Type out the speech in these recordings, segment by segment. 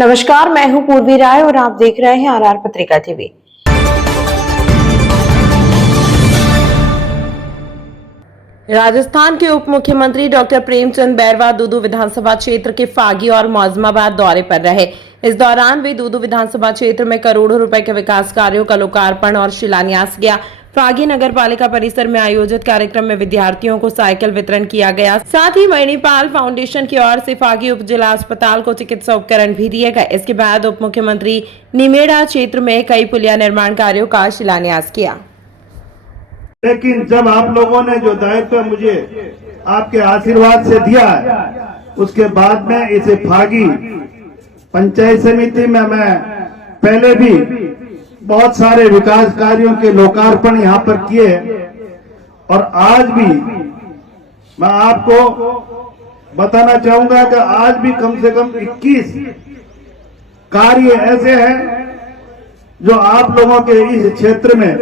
नमस्कार, मैं हूं पूर्वी राय और आप देख रहे हैं आरआर पत्रिका टीवी। राजस्थान के उप मुख्यमंत्री डॉक्टर प्रेमचंद बैरवा दूदू विधानसभा क्षेत्र के फागी और मौजमाबाद दौरे पर रहे। इस दौरान वे दूदू विधानसभा क्षेत्र में करोड़ों रुपए के विकास कार्यों का लोकार्पण और शिलान्यास किया। फागी नगर पालिका परिसर में आयोजित कार्यक्रम में विद्यार्थियों को साइकिल वितरण किया गया। साथ ही मणिपाल फाउंडेशन की ओर से फागी उप जिला अस्पताल को चिकित्सा उपकरण भी दिए गए। इसके बाद उप मुख्यमंत्री निमेड़ा क्षेत्र में कई पुलिया निर्माण कार्यों का शिलान्यास किया। लेकिन जब आप लोगों ने जो दायित्व मुझे आपके आशीर्वाद से दिया है, उसके बाद में इसे फागी पंचायत समिति में मैं पहले भी बहुत सारे विकास कार्यों के लोकार्पण यहाँ पर किए और आज भी मैं आपको बताना चाहूंगा कि आज भी कम से कम 21 कार्य ऐसे हैं जो आप लोगों के इस क्षेत्र में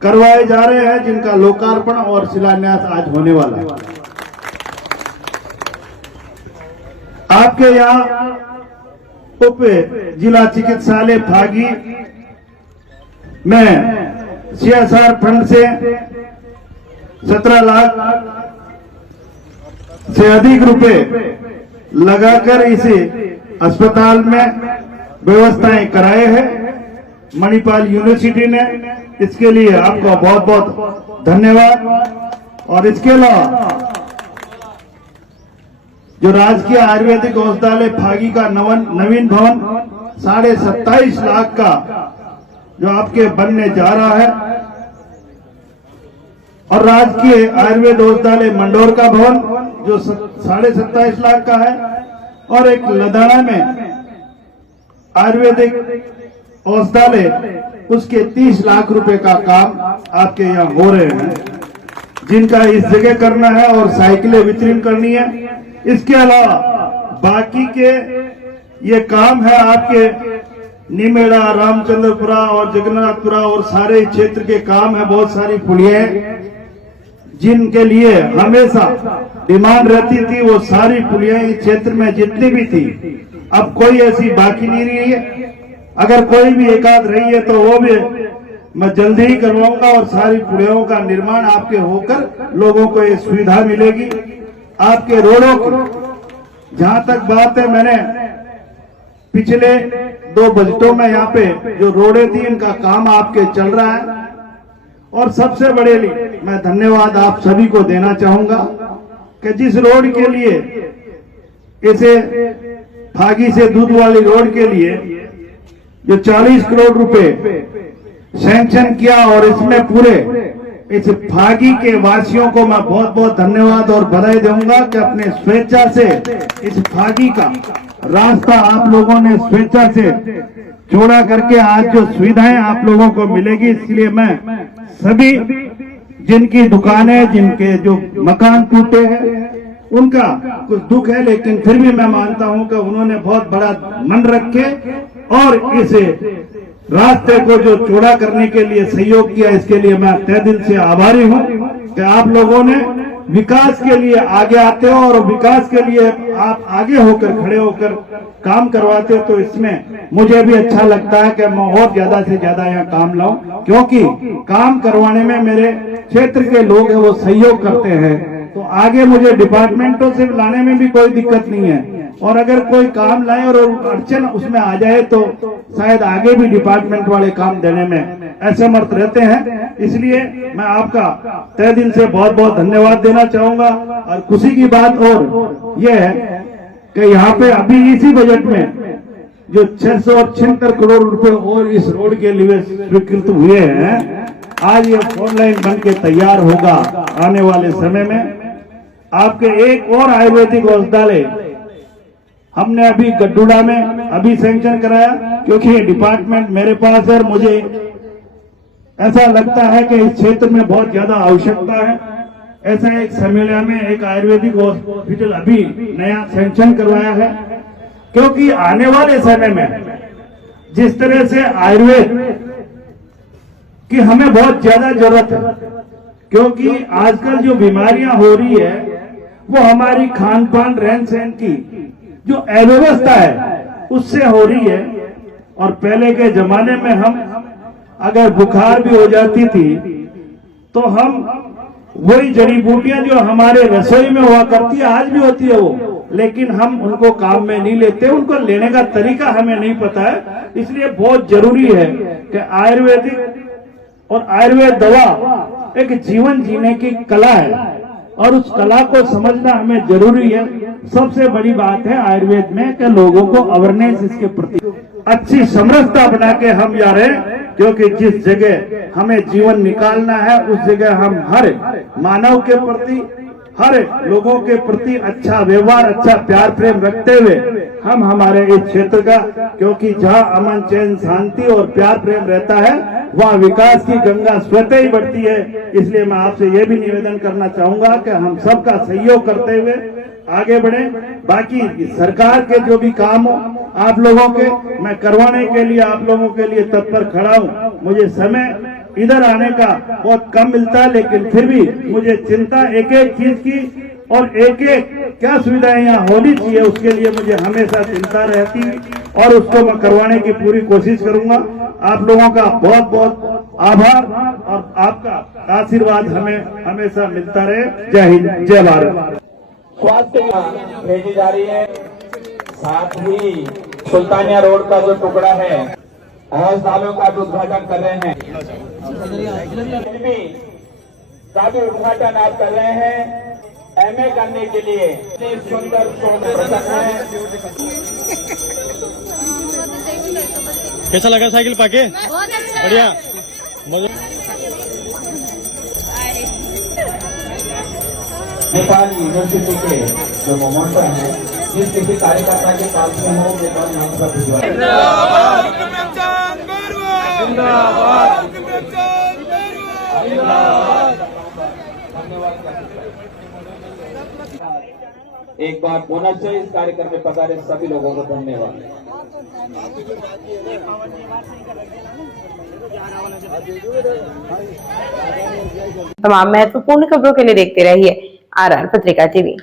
करवाए जा रहे हैं, जिनका लोकार्पण और शिलान्यास आज होने वाला है। आपके यहाँ उप जिला चिकित्सालय फागी में CSR फंड से 17 लाख से अधिक रुपए लगाकर इसे अस्पताल में व्यवस्थाएं कराए हैं मणिपाल यूनिवर्सिटी ने। इसके लिए आपका बहुत बहुत धन्यवाद। और इसके अलावा जो राजकीय आयुर्वेदिक औषधालय फागी का नवीन भवन 27.5 लाख का जो आपके बनने जा रहा है, और राजकीय आयुर्वेद औषधालय मंडोर का भवन जो 27.5 लाख का है, और एक लदाना में आयुर्वेदिक औषधालय उसके 30 लाख रुपए का काम आपके यहाँ हो रहे हैं, जिनका इस जगह करना है और साइकिलें वितरण करनी है। इसके अलावा बाकी के ये काम है आपके निमेड़ा, रामचंद्रपुरा और जगन्नाथपुरा और सारे क्षेत्र के काम है। बहुत सारी पुलियां जिनके लिए हमेशा डिमांड रहती थी, वो सारी पुलियां इस क्षेत्र में जितनी भी थी अब कोई ऐसी बाकी नहीं रही है। अगर कोई भी एकाध रही है तो वो भी मैं जल्दी ही करवाऊंगा और सारी पुलियों का निर्माण आपके होकर लोगों को ये सुविधा मिलेगी। आपके रोडों की जहां तक बात है, मैंने पिछले 2 बजटों में यहाँ पे जो रोडें थी इनका काम आपके चल रहा है। और सबसे बड़े लिए मैं धन्यवाद आप सभी को देना चाहूंगा कि जिस रोड के लिए इसे फागी से दूध वाली रोड के लिए जो 40 करोड़ रुपए सैंक्शन किया, और इसमें पूरे इस फागी के वासियों को मैं बहुत बहुत धन्यवाद और बधाई दूंगा कि अपने स्वेच्छा से इस फागी का रास्ता आप लोगों ने स्वेच्छा से छोड़ा करके आज जो सुविधाएं आप लोगों को मिलेगी। इसलिए मैं सभी जिनकी दुकानें, जिनके जो मकान टूटे हैं, उनका कुछ दुख है, लेकिन फिर भी मैं मानता हूं कि उन्होंने बहुत बड़ा मन रखे और इस रास्ते को जो चौड़ा करने के लिए सहयोग किया। इसके लिए मैं तहे दिल से आभारी हूं कि आप लोगों ने विकास के लिए आगे आते हो और विकास के लिए आप आगे होकर खड़े होकर काम करवाते हो। तो इसमें मुझे भी अच्छा लगता है कि मैं और ज्यादा से ज्यादा यहाँ काम लाऊं, क्योंकि काम करवाने में मेरे क्षेत्र के लोग हैं वो सहयोग करते हैं। तो आगे मुझे डिपार्टमेंटों से लाने में भी कोई दिक्कत नहीं है, और अगर कोई काम लाए और अड़चन उसमें आ जाए तो शायद आगे भी डिपार्टमेंट वाले काम देने में असमर्थ रहते हैं। इसलिए मैं आपका तहे दिल से बहुत बहुत धन्यवाद देना चाहूंगा। और खुशी की बात और यह है कि यहाँ पे अभी इसी बजट में जो 676 करोड़ रुपए और इस रोड के लिए स्वीकृत हुए हैं, आज ये 4 लाइन बन के तैयार होगा आने वाले समय में। आपके एक और आयुर्वेदिक औषधालय हमने अभी गड्डुड़ा में अभी सैंक्शन कराया, क्योंकि डिपार्टमेंट मेरे पास है। मुझे ऐसा लगता है कि इस क्षेत्र में बहुत ज्यादा आवश्यकता है। ऐसा एक सम्मेलन में एक आयुर्वेदिक हॉस्पिटल अभी नया सैंक्शन करवाया है, क्योंकि आने वाले समय में जिस तरह से आयुर्वेद की हमें बहुत ज्यादा जरूरत है, क्योंकि आजकल जो बीमारियां हो रही है वो हमारी खान पान रहन सहन की जो अव्यवस्था है उससे हो रही है। और पहले के जमाने में हम अगर बुखार भी हो जाती थी तो हम वही जड़ी बूटियां जो हमारे रसोई में हुआ करती है, आज भी होती है वो, लेकिन हम उनको काम में नहीं लेते, उनको लेने का तरीका हमें नहीं पता है। इसलिए बहुत जरूरी है कि आयुर्वेदिक और आयुर्वेद दवा एक जीवन जीने की कला है और उस कला को समझना हमें जरूरी है। सबसे बड़ी बात है आयुर्वेद में कि लोगों को अवेयरनेस इसके प्रति अच्छी समरसता बना के हम जा रहे हैं, क्योंकि जिस जगह हमें जीवन निकालना है उस जगह हम हर मानव के प्रति, हर लोगों के प्रति अच्छा व्यवहार, अच्छा प्यार प्रेम रखते हुए हम हमारे इस क्षेत्र का, क्योंकि जहाँ अमन चैन शांति और प्यार प्रेम रहता है वहाँ विकास की गंगा स्वतः ही बढ़ती है। इसलिए मैं आपसे ये भी निवेदन करना चाहूंगा कि हम सबका सहयोग करते हुए आगे बढ़े। बाकी सरकार के जो भी काम हो आप लोगों के, मैं करवाने के लिए आप लोगों के लिए तत्पर खड़ा हूँ। मुझे समय इधर आने का बहुत कम मिलता है, लेकिन फिर भी मुझे चिंता एक एक चीज की और एक एक क्या सुविधाएं यहाँ होनी चाहिए उसके लिए मुझे हमेशा चिंता रहती है और उसको मैं करवाने की पूरी कोशिश करूंगा। आप लोगों का बहुत बहुत आभार और आपका आशीर्वाद हमें हमेशा मिलता रहे। जय हिंद, जय भारत। स्वास्थ्य भेजी जा रही है, साथ ही सुल्तानिया रोड का जो टुकड़ा है अस्पतालों का उद्घाटन कर रहे हैं, का भी उद्घाटन आप कर रहे हैं। एमए करने के लिए इतनी सुंदर प्रसंग है। कैसा लगा साइकिल पाके? बहुत अच्छा, बढ़िया। नेपाल यूनिवर्सिटी के जो मोमेंटो हैं, जिस किसी कार्यकर्ता के पास में हो वो बात यहाँ पर भिजवाएं। एक बार बोनस से इस कार्यक्रम में पधारे सभी लोगों को धन्यवाद। तमाम महत्वपूर्ण खबरों के लिए देखते रहिए RR पत्रिका टीवी।